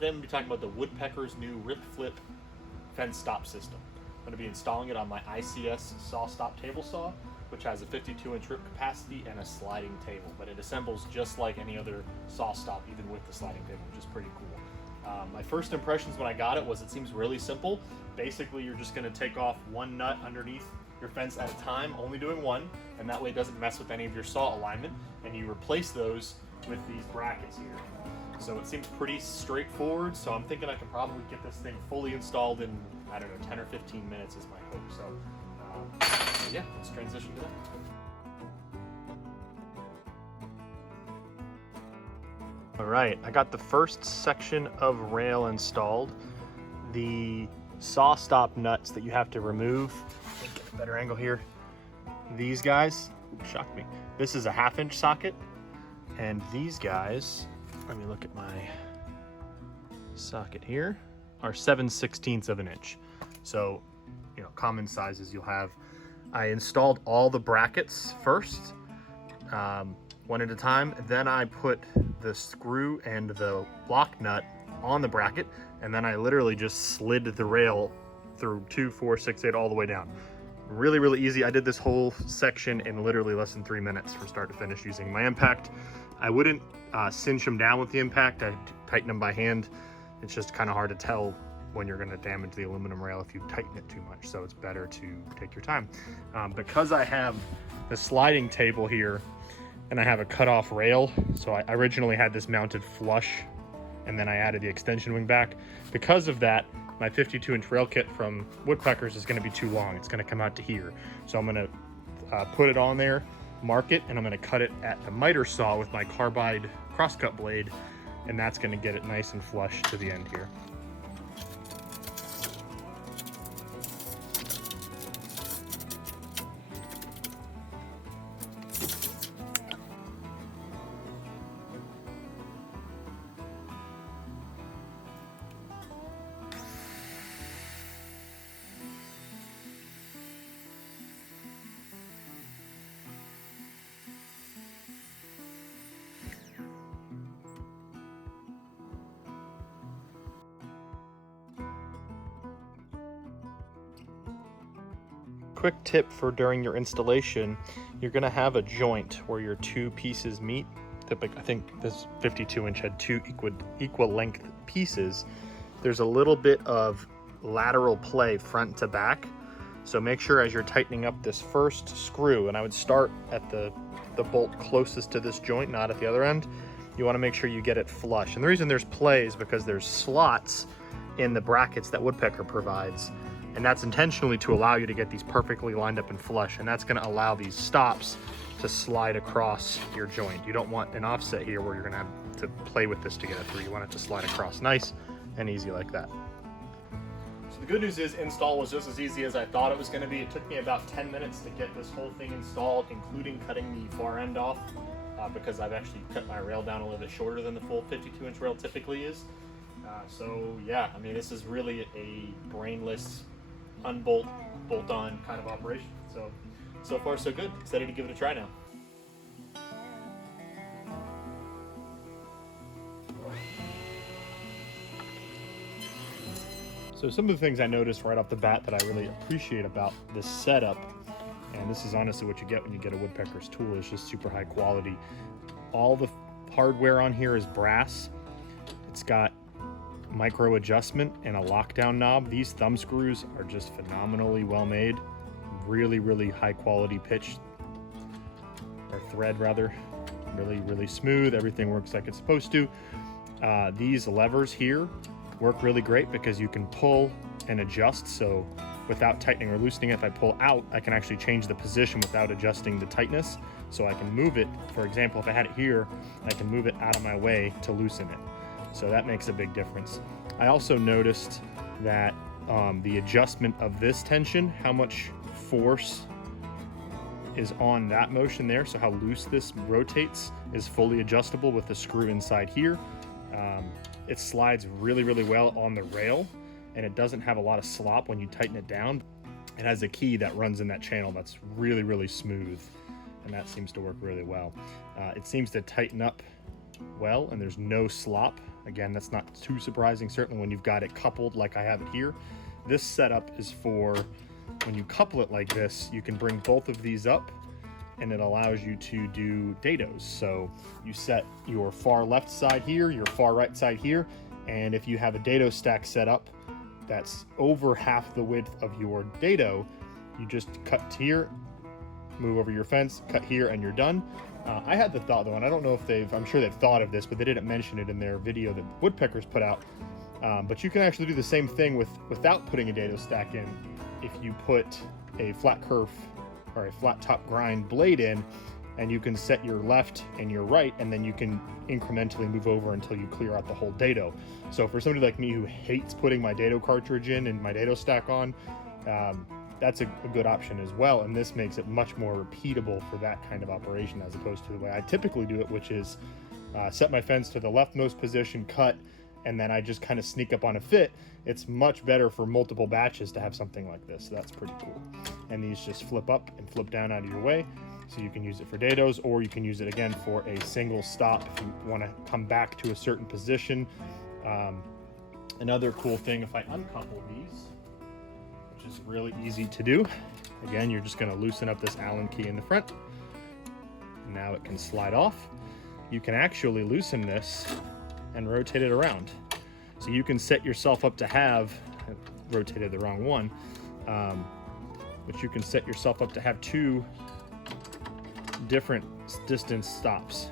Today I'm going to be talking about the Woodpeckers' new Rip Flip fence stop system. I'm going to be installing it on my ICS saw stop table saw, which has a 52-inch rip capacity and a sliding table, but it assembles just like any other saw stop, even with the sliding table, which is pretty cool. My first impressions when I got it was it seems really simple. Basically, you're just going to take off one nut underneath your fence at a time, only doing one, and that way it doesn't mess with any of your saw alignment, and you replace those with these brackets here. So it seems pretty straightforward, so I'm thinking I can probably get this thing fully installed in, I don't know, 10 or 15 minutes is my hope. So yeah, let's transition to that. All right, I got the first section of rail installed. The saw stop nuts that you have to remove, get a better angle here. These guys, shocked me. This is a 1/2-inch socket, and these guys, let me look at my socket here, are 7/16 of an inch. So, you know, common sizes you'll have. I installed all the brackets first, one at a time. Then I put the screw and the block nut on the bracket, and then I literally just slid the rail through 2, 4, 6, 8 all the way down. Really, really easy. I did this whole section in literally less than 3 minutes from start to finish using my impact. I wouldn't cinch them down with the impact. I'd tighten them by hand. It's just kind of hard to tell when you're going to damage the aluminum rail if you tighten it too much, so it's better to take your time. Because I have the sliding table here and I have a cutoff rail, so I originally had this mounted flush and then I added the extension wing back. Because of that, my 52-inch rail kit from Woodpeckers is going to be too long. It's going to come out to here. So I'm going to put it on there, mark it, and I'm going to cut it at the miter saw with my carbide crosscut blade, and that's going to get it nice and flush to the end here. Quick tip for during your installation, you're going to have a joint where your two pieces meet. I think this 52-inch had two equal length pieces. There's a little bit of lateral play front to back, so make sure as you're tightening up this first screw, and I would start at the bolt closest to this joint, not at the other end, you want to make sure you get it flush. And the reason there's play is because there's slots in the brackets that Woodpecker provides, and that's intentionally to allow you to get these perfectly lined up and flush, and that's going to allow these stops to slide across your joint. You don't want an offset here where you're going to have to play with this to get it through. You want it to slide across nice and easy like that. So the good news is install was just as easy as I thought it was going to be. It took me about 10 minutes to get this whole thing installed, including cutting the far end off, because I've actually cut my rail down a little bit shorter than the full 52-inch rail typically is. So yeah, I mean, this is really a brainless unbolt, bolt-on kind of operation. So far so good. Excited to give it a try now. So some of the things I noticed right off the bat that I really appreciate about this setup, and this is honestly what you get when you get a Woodpecker's tool, is just super high quality. All the hardware on here is brass. It's got micro adjustment and a lockdown knob. These thumb screws are just phenomenally well made. Really, really high quality pitch, or thread rather. Really smooth. Everything works like it's supposed to. These levers here work really great because you can pull and adjust. So without tightening or loosening it, if I pull out, I can actually change the position without adjusting the tightness. So I can move it. For example, if I had it here, I can move it out of my way to loosen it. So that makes a big difference. I also noticed that the adjustment of this tension, how much force is on that motion there, so how loose this rotates is fully adjustable with the screw inside here. It slides really well on the rail, and it doesn't have a lot of slop when you tighten it down. It has a key that runs in that channel that's really smooth, and that seems to work really well. It seems to tighten up well, and there's no slop. Again, that's not too surprising, certainly when you've got it coupled like I have it here. This setup is for when you couple it like this, you can bring both of these up and it allows you to do dados. So you set your far left side here, your far right side here, and if you have a dado stack set up that's over half the width of your dado, you just cut here, move over your fence, cut here, and you're done. I had the thought though, and I don't know if I'm sure they've thought of this, but they didn't mention it in their video that Woodpeckers put out. But you can actually do the same thing without putting a dado stack in. If you put a flat kerf or a flat top grind blade in, and you can set your left and your right, and then you can incrementally move over until you clear out the whole dado. So for somebody like me who hates putting my dado cartridge in and my dado stack on, that's a good option as well, and this makes it much more repeatable for that kind of operation as opposed to the way I typically do it, which is set my fence to the leftmost position, cut, and then I just kind of sneak up on a fit. It's much better for multiple batches to have something like this, so that's pretty cool. And these just flip up and flip down out of your way, so you can use it for dados, or you can use it again for a single stop if you want to come back to a certain position. Another cool thing, if I uncouple these, which is really easy to do, again, you're just going to loosen up this Allen key in the front. Now it can slide off. You can actually loosen this and rotate it around. So you can set yourself up to have, I rotated the wrong one, but you can set yourself up to have two different distance stops.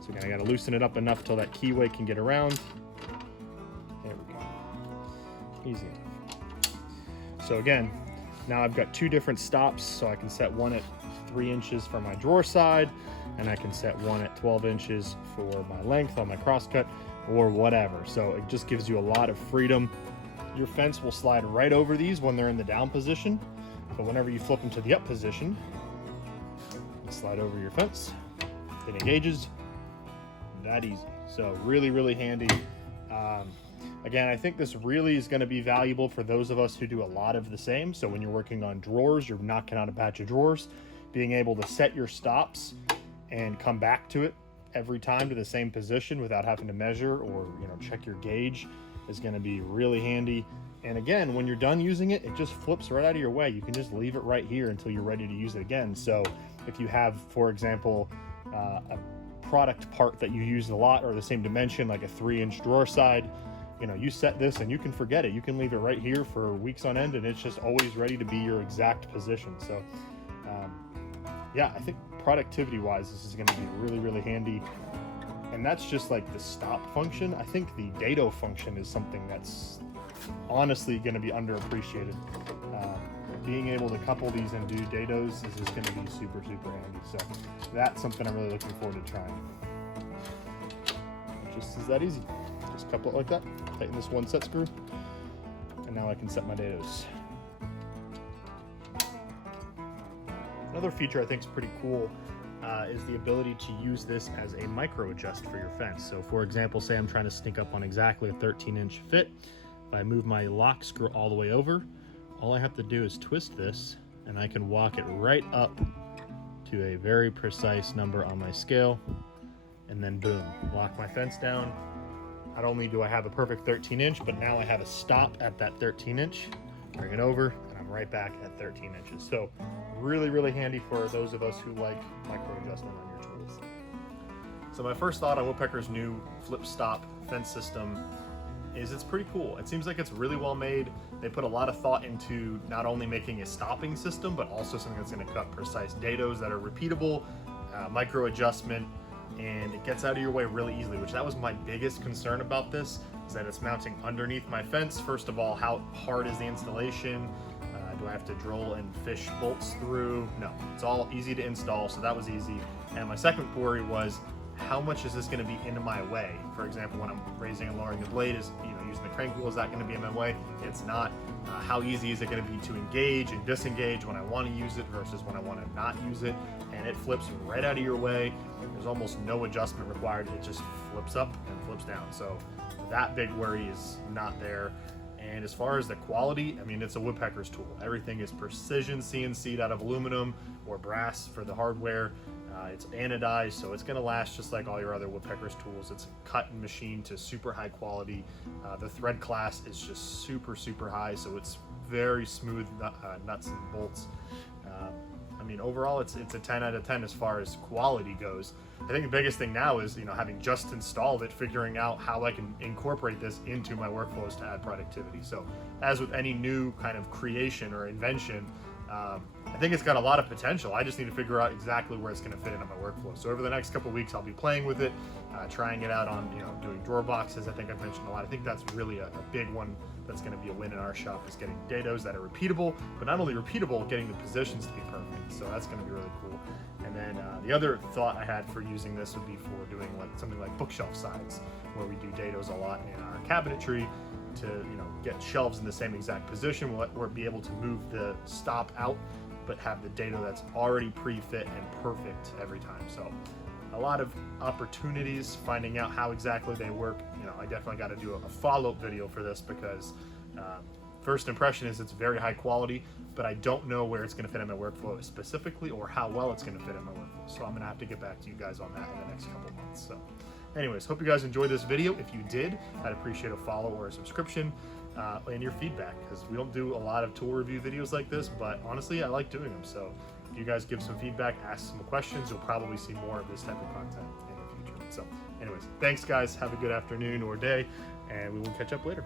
So again, I got to loosen it up enough till that keyway can get around. There we go. Easy enough. So again, now I've got two different stops, so I can set one at 3 inches for my drawer side, and I can set one at 12 inches for my length on my crosscut, or whatever. So it just gives you a lot of freedom. Your fence will slide right over these when they're in the down position, but whenever you flip them to the up position, slide over your fence, it engages, that easy. So really, really handy. Again, I think this really is going to be valuable for those of us who do a lot of the same. So when you're working on drawers, you're knocking out a batch of drawers, being able to set your stops and come back to it every time to the same position without having to measure or check your gauge is going to be really handy. And again, when you're done using it, it just flips right out of your way. You can just leave it right here until you're ready to use it again. So if you have, for example, a product part that you use a lot or the same dimension, like a 3-inch drawer side, you set this and you can forget it. You can leave it right here for weeks on end and it's just always ready to be your exact position. So yeah, I think productivity wise, this is going to be really, really handy. And that's just like the stop function. I think the dado function is something that's honestly going to be underappreciated. Being able to couple these and do dados is just going to be super, super handy. So that's something I'm really looking forward to trying. It just is that easy. Just couple it like that, tighten this one set screw, and now I can set my dados. Another feature I think is pretty cool is the ability to use this as a micro adjust for your fence. So for example, say I'm trying to sneak up on exactly a 13-inch fit. If I move my lock screw all the way over, all I have to do is twist this and I can walk it right up to a very precise number on my scale, and then boom, lock my fence down. Not only do I have a perfect 13-inch, but now I have a stop at that 13-inch, bring it over, and I'm right back at 13 inches. So really, really handy for those of us who like micro adjustment on your tools. So my first thought on Woodpecker's new flip stop fence system is it's pretty cool. It seems like it's really well made. They put a lot of thought into not only making a stopping system, but also something that's going to cut precise dados that are repeatable, micro adjustment, and it gets out of your way really easily, which that was my biggest concern about this, is that it's mounting underneath my fence. First of all, how hard is the installation? Do I have to drill and fish bolts through? No, it's all easy to install, so that was easy. And my second worry was, how much is this going to be in my way? For example, when I'm raising and lowering the blade, is using the crank wheel, is that going to be in my way? It's not. How easy is it going to be to engage and disengage when I want to use it versus when I want to not use it? And it flips right out of your way. There's almost no adjustment required. It just flips up and flips down. So that big worry is not there. And as far as the quality, I mean, it's a Woodpecker's tool. Everything is precision CNC'd out of aluminum or brass for the hardware. It's anodized, so it's going to last just like all your other Woodpeckers tools. It's cut and machined to super high quality. The thread class is just super high, so it's very smooth nuts and bolts. I mean, overall, it's a 10 out of 10 as far as quality goes. I think the biggest thing now is, having just installed it, figuring out how I can incorporate this into my workflows to add productivity. So as with any new kind of creation or invention, I think it's got a lot of potential. I just need to figure out exactly where it's going to fit into my workflow. So over the next couple of weeks, I'll be playing with it, trying it out on, doing drawer boxes. I think I've mentioned a lot. I think that's really a big one that's going to be a win in our shop, is getting dados that are repeatable, but not only repeatable, getting the positions to be perfect. So that's going to be really cool. And then the other thought I had for using this would be for doing something like bookshelf sides, where we do dados a lot in our cabinetry, to get shelves in the same exact position. We'll be able to move the stop out, but have the dado that's already pre-fit and perfect every time. So a lot of opportunities finding out how exactly they work. I definitely got to do a follow-up video for this, because first impression is it's very high quality, but I don't know where it's going to fit in my workflow specifically, or how well it's going to fit in my workflow. So I'm going to have to get back to you guys on that in the next couple months. So anyways, hope you guys enjoyed this video. If you did, I'd appreciate a follow or a subscription, and your feedback, because we don't do a lot of tool review videos like this, but honestly, I like doing them. So if you guys give some feedback, ask some questions, you'll probably see more of this type of content in the future. So anyways, thanks guys, have a good afternoon or day, and we will catch up later.